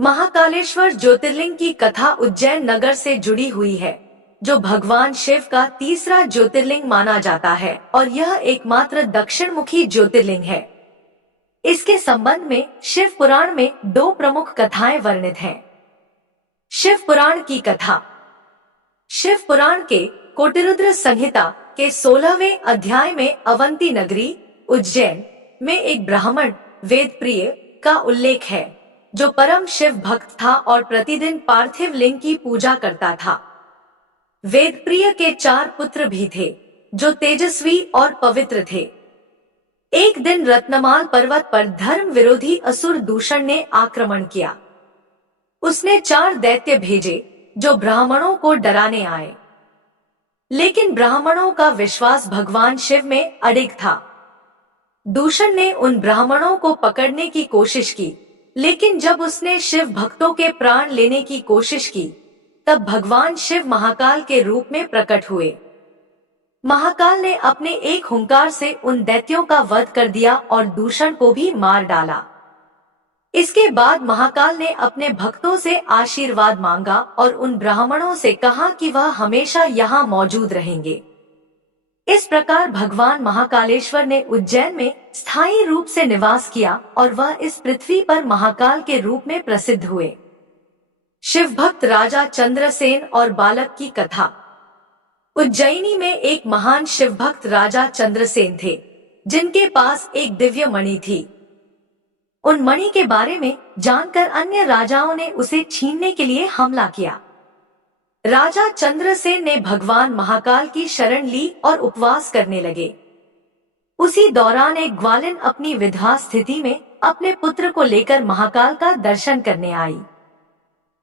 महाकालेश्वर ज्योतिर्लिंग की कथा उज्जैन नगर से जुड़ी हुई है, जो भगवान शिव का तीसरा ज्योतिर्लिंग माना जाता है और यह एकमात्र दक्षिण मुखी ज्योतिर्लिंग है। इसके संबंध में शिव पुराण में दो प्रमुख कथाएं वर्णित हैं। शिव पुराण की कथा। शिव पुराण के कोटिरुद्र संहिता के 16वें अध्याय में अवंती नगरी उज्जैन में एक ब्राह्मण वेदप्रिय का उल्लेख है, जो परम शिव भक्त था और प्रतिदिन पार्थिव लिंग की पूजा करता था। वेदप्रिय के 4 पुत्र भी थे, जो तेजस्वी और पवित्र थे। एक दिन रत्नमाल पर्वत पर धर्म विरोधी असुर दूषण ने आक्रमण किया। उसने 4 दैत्य भेजे, जो ब्राह्मणों को डराने आए। लेकिन ब्राह्मणों का विश्वास भगवान शिव में अडिग था। दूषण ने उन ब्राह्मणों को पकड़ने की कोशिश की, लेकिन जब उसने शिव भक्तों के प्राण लेने की कोशिश की, तब भगवान शिव महाकाल के रूप में प्रकट हुए। महाकाल ने अपने एक हुंकार से उन दैत्यों का वध कर दिया और दूषण को भी मार डाला। इसके बाद महाकाल ने अपने भक्तों से आशीर्वाद मांगा और उन ब्राह्मणों से कहा कि वह हमेशा यहाँ मौजूद रहेंगे। इस प्रकार भगवान महाकालेश्वर ने उज्जैन में स्थायी रूप से निवास किया और वह इस पृथ्वी पर महाकाल के रूप में प्रसिद्ध हुए। शिव भक्त राजा चंद्रसेन और बालक की कथा। उज्जैनी में एक महान शिव भक्त राजा चंद्रसेन थे, जिनके पास एक दिव्य मणि थी। उन मणि के बारे में जानकर अन्य राजाओं ने उसे छीनने के लिए हमला किया। राजा चंद्रसेन ने भगवान महाकाल की शरण ली और उपवास करने लगे। उसी दौरान एक ग्वालिन अपनी विधवा स्थिति में अपने पुत्र को लेकर महाकाल का दर्शन करने आई।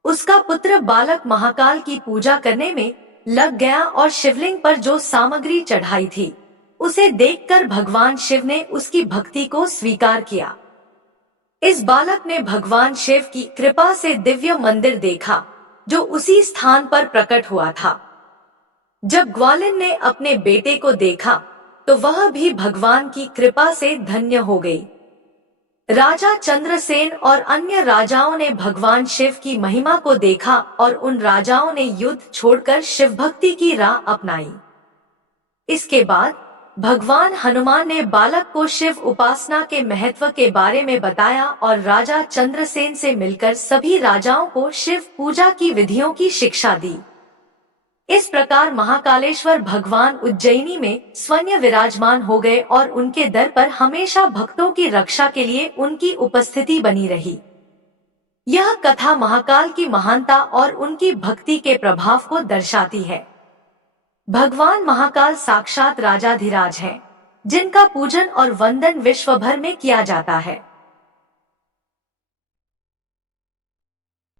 उसका पुत्र बालक महाकाल की पूजा करने में लग गया और शिवलिंग पर जो सामग्री चढ़ाई थी, उसे देखकर भगवान शिव ने उसकी भक्ति को स्वीकार किया। इस बालक ने भगवान शिव की कृपा से दिव्य मंदिर देखा, जो उसी स्थान पर प्रकट हुआ था। जब ग्वालिन ने अपने बेटे को देखा, तो वह भी भगवान की कृपा से धन्य हो गई। राजा चंद्रसेन और अन्य राजाओं ने भगवान शिव की महिमा को देखा और उन राजाओं ने युद्ध छोड़कर शिव भक्ति की राह अपनाई। इसके बाद भगवान हनुमान ने बालक को शिव उपासना के महत्व के बारे में बताया और राजा चंद्रसेन से मिलकर सभी राजाओं को शिव पूजा की विधियों की शिक्षा दी। इस प्रकार महाकालेश्वर भगवान उज्जैनी में स्वयं विराजमान हो गए और उनके दर पर हमेशा भक्तों की रक्षा के लिए उनकी उपस्थिति बनी रही। यह कथा महाकाल की महानता और उनकी भक्ति के प्रभाव को दर्शाती है। भगवान महाकाल साक्षात राजाधिराज हैं, जिनका पूजन और वंदन विश्व भर में किया जाता है।